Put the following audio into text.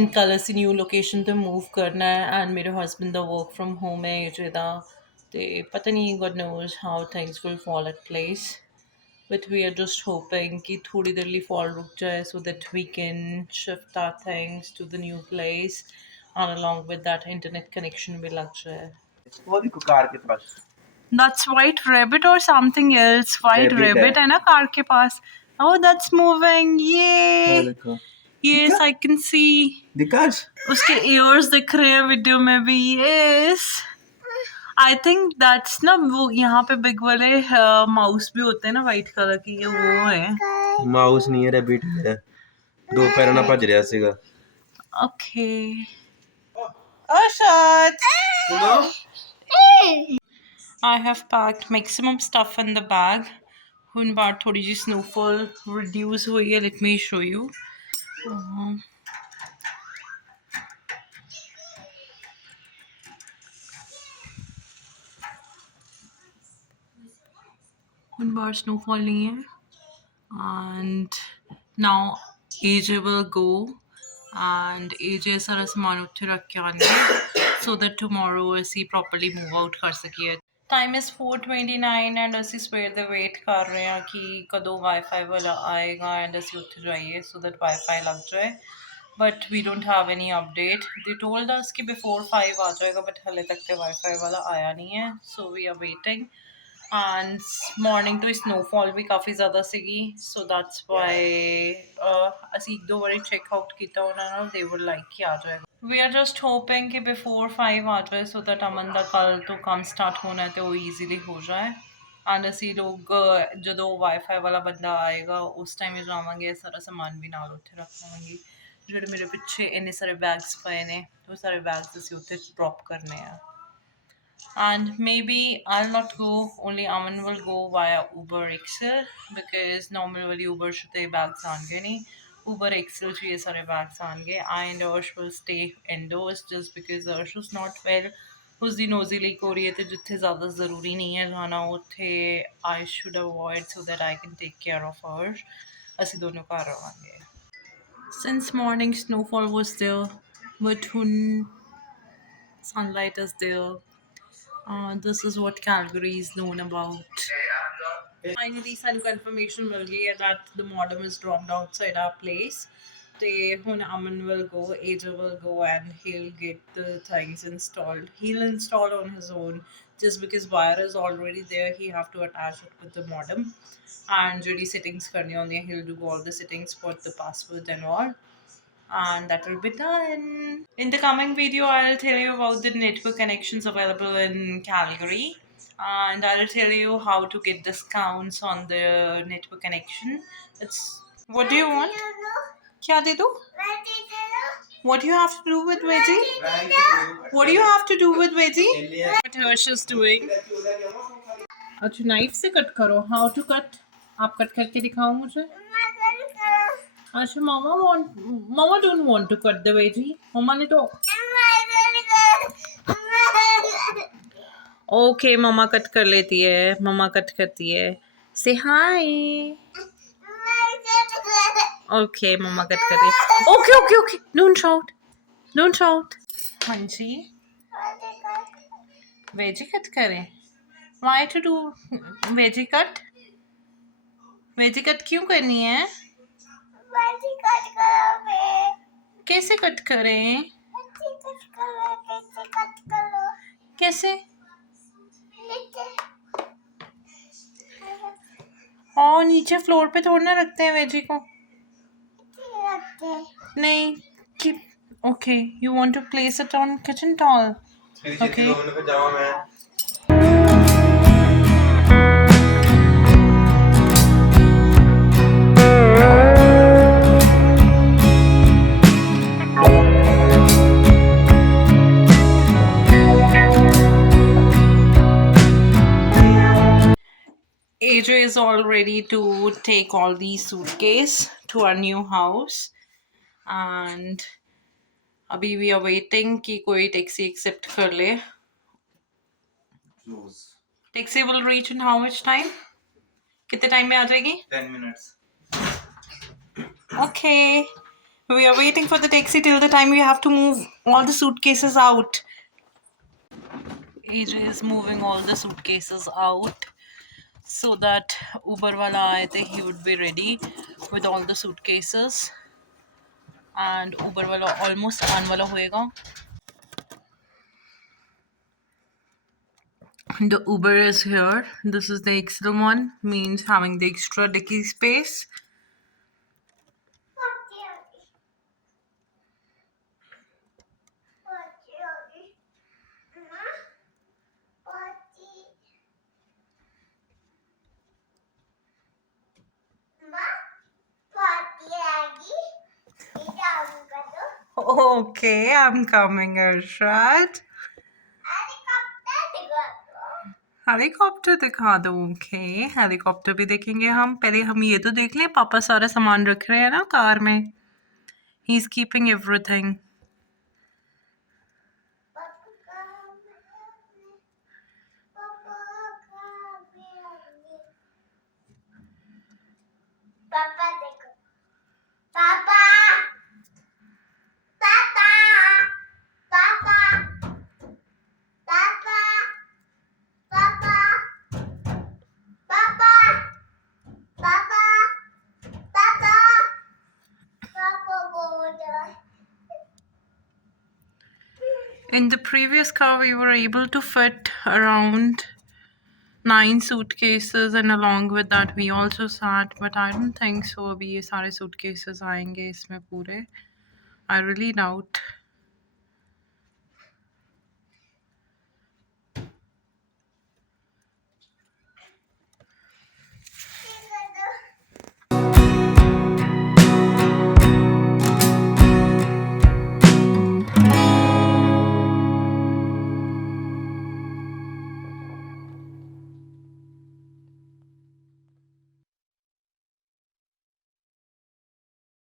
And कल असी new location ते मूव करना है एंड मेरे हस्बैंड दा वर्क फ्रॉम होम है ये दा ते पता नहीं God knows how things will fall at place but we are just hoping कि थोड़ी देर लिए fall रुक जाए so that we can shift our things to the new place and along with that internet connection भी लग जाए. वो देखो कार के पास That's white rabbit or something else. White Rabbit rabbit है है ना कार के पास. Oh, that's moving. वो Yay! देखो Yes, I can see. दिकाश उसके ears दिख रहे हैं वीडियो में भी. Yes. I think that's ना वो यहाँ पे बिग वाले माउस भी होते हैं ना वाइट कलर की ये वो है. माउस नहीं है रैबिट है दो पैरों ਨਾਲ ਭੱਜ ਰਿਹਾ ਸੀਗਾ Okay. Arshad! सुनो I have packed maximum stuff in the bag. ਹੁਣ ਬਾਅਦ थोड़ी जी snowfall reduce हुई है. Let me show you. ਹੁਣ ਬਾਹਰ snowfall नहीं है. And now AJ will go and AJ सारा सामान ਉੱਥੇ ਰੱਖ ਕੇ ਆਉਣਗੇ so that tomorrow ਅਸੀਂ properly move out ਕਰ ਸਕੀਏ. Time is 4:29 and ਅਸੀਂ ਸਵੇਰ ਦੇ ਵੇਟ ਕਰ ਰਹੇ ਹਾਂ ਕਿ ਕਦੋਂ ਵਾਈਫਾਈ ਵਾਲਾ ਆਏਗਾ and ਅਸੀਂ ਉੱਥੇ ਜਾਈਏ so that ਵਾਈਫਾਈ ਲੱਗ ਜਾਏ. But we don't have any update. They told us कि before 5 आ जाएगा but हाले तक ते वाईफाई वाला आया नहीं है so we are waiting. And morning to snowfall भी काफ़ी ज़्यादा सीगी so that's why ਅਸੀਂ एक दो बारी check out ਕੀਤਾ ਉਹਨਾਂ ਨਾਲ they were like कि आ जाएगा. We are just hoping कि before 5 आ जाए so that अमन ਦਾ कल तो काम start होना है तो वो easily हो जाए. And ਅਸੀਂ ਲੋग ਜਦੋਂ ਵਾਈਫਾਈ ਵਾਲਾ ਬੰਦਾ ਆਏਗਾ ਉਸ ਟਾਈਮ ਹੀ ਜਾਵਾਂਗੇ ਸਾਰਾ ਸਮਾਨ ਵੀ ਨਾਲ ਉੱਥੇ ਰੱਖ ਲਵਾਂਗੇ. ਜਿਹੜੇ ਮੇਰੇ ਪਿੱਛੇ ਇੰਨੇ ਸਾਰੇ ਬੈਗਸ ਪਏ ਨੇ ਉਹ ਸਾਰੇ ਬੈਗਸ ਅਸੀਂ ਉੱਥੇ ਡ੍ਰੌਪ ਕਰਨੇ ਆ. And maybe I'll not go, only Aman will go via Uber XL because normally Uber should take bags aage nahi. Uber XL ch ye sare bags aenge. I and Arsh will stay indoors just because Arsh is not well. उसदी नोज़ी leak हो रही है तो जिथे ज़्यादा ज़रूरी नहीं है जाना उत्थे I should avoid so that I can take care of Arsh. ਅਸੀਂ ਦੋਨੋਂ ਘਰ ਰਵਾਂਗੇ. Since morning snowfall was there but ਹੁਣ sunlight is there. This is what Calgary is known about. Finally, some confirmation will get that the modem is dropped outside our place. They when Aman will go, AJ will go, and he'll get the things installed. He'll install on his own just because wire is already there. He have to attach it with the modem, and really settings karni on there. He'll do all the settings, put the password and all. And that will be done. In the coming video, I'll tell you about the network connections available in Calgary and I'll tell you how to get discounts on the network connection. It's what do you want? Kya de do? What do you have to do with veggie? What do you have to do with veggie? What Harsh is doing. अच्छा knife से cut करो. How to cut? आप cut करके दिखाओ मुझे. अच्छा मामा don't want to cut the veggie. मामा ने तो ओके मामा कट कर लेती है. मामा कट करती है. Say hi. ओके मामा कट कर रही है. Okay don't shout. हाँ जी वेजी कट करें. Why to do veggie cut? Veggie cut क्यों करनी है? कैसे कट करें? कैसे? और नीचे फ्लोर पे थोड़ना रखते हैं वेजी को. नहीं कि okay you want to place it on kitchen towel. Okay AJ is all ready to take all these suitcases to our new house and अभी we are waiting कि कोई taxi accept कर ले. Taxi will reach in how much time? कितने time में आ जाएगी? 10 minutes. Okay. We are waiting for the taxi till the time we have to move all the suitcases out. AJ is moving all the suitcases out so that Uber wala aaye the he would be ready with all the suitcases and Uber wala almost aan wala hoega. The Uber is here. This is the extra one, means having the extra dicky space. Okay, I'm coming, Arshad. Helicopter दिखा दो okay helicopter भी देखेंगे हम पहले हम ये तो देख लें पापा सारा सामान रख रहे हैं ना कार में he is keeping everything In the previous car, we were able to fit around 9 suitcases, and along with that, we also sat. But I don't think so. अभी ये सारे suitcases आएंगे इसमें पूरे. I really doubt.